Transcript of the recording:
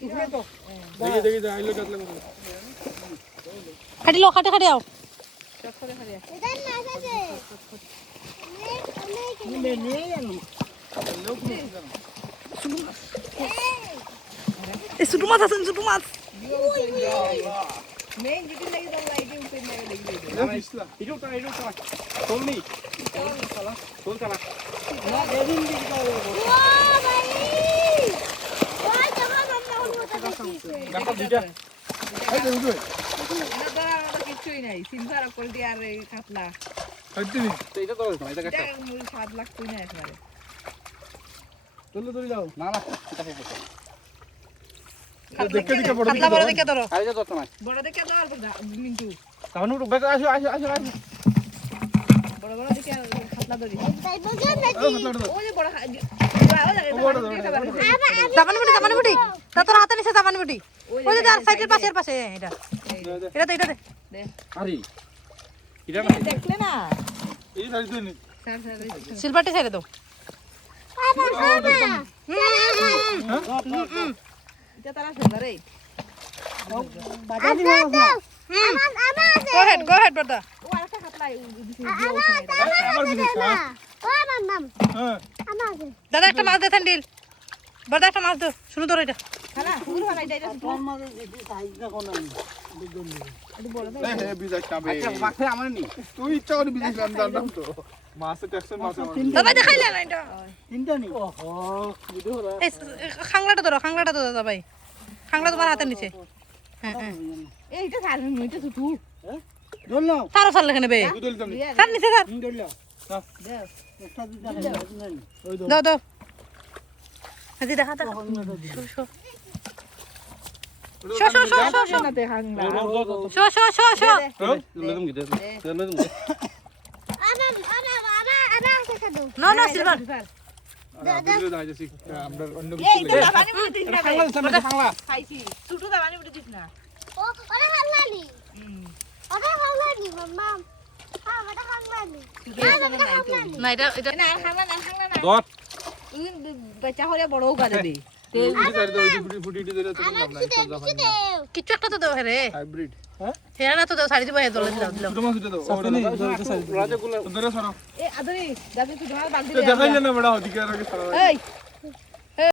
দেখি আইলো কাটলা কত খাটি লো খাটে খাটে আও ছোট মাছ আছে ছোট মাছ মেন যেটা লাগি দাও লাইটে উপরে মেরে দেখি এটা চলনি চল চালা না দেদিন দিকে দাও ডাকা দুইটা এই দেখো না দাঁড়া আমাদের কিছুই নাই সিলভার কোয়ালিটি আর এই কাতলা হইতেনি এটা তো এটা কাটটা এটা মূল স্বাদ লাগতই না একেবারে ধরে যাও না এটা হবে দেখে বড় কাতলা বড় দেখে ধরো আইজা তো তোমার বড় দেখে দাও আর মিন্টু তাহলে উঠবে আসো বড় বড় দেখে কাতলা ধরি ওই যে বড় জাপানি বুটি তা তোর হাতে নিছে জাপানি বুটি ওই যে সাইডের পাশে এটা এটা দে আরে এটা দেখলে না এই সাইড দিন স্যার সিলভারটি ছেড়ে দাও এটা তারা সুন্দর এই go ahead brother ও আরেকটা কাতলা আমার বিদেশ হ্যাঁ দাদা একটা মাছ দে থান্ডিল বড় একটা মাছ দাও শুরু ধরো এটা খানা ফুল বানাই দাইরা এই বিদেশ খাবে আচ্ছা মাছে আমার নি তুই ইচ্ছা করে বিদেশ জানতাম তো মাছে ট্যাক্সের মাছে দাদা দেখাইলে না এটা তিনটা নি ওহো ভিডিও হলো এই খাংলাটা ধরো দাদা ভাই খাংলা তোমার হাতে নিচে হ্যাঁ এইটা স্যার নইটা ছুটু ধর নাও তারও সার লেখে নেবে স্যার নিচে স্যার ধর নাও দে একটা দুইটা ওই দাও হাজি দেখা শো না দেখাংলা শো নো সিলভার এই তো পানি মুড়ি দিস না খাইছি ছুটু দা পানি মুড়ি দিস না না এটা না খাংলা না দর বাচ্চা হলে বড় করে দে কিছু একটা তো দাও রে হাইব্রিড হেরা না তো দাও সারি দিব হে দলে দিলাম এ আদরি দাদি তুই ধর বালতি দেখাইলে না বড় হদিকে আর আগে সারা এই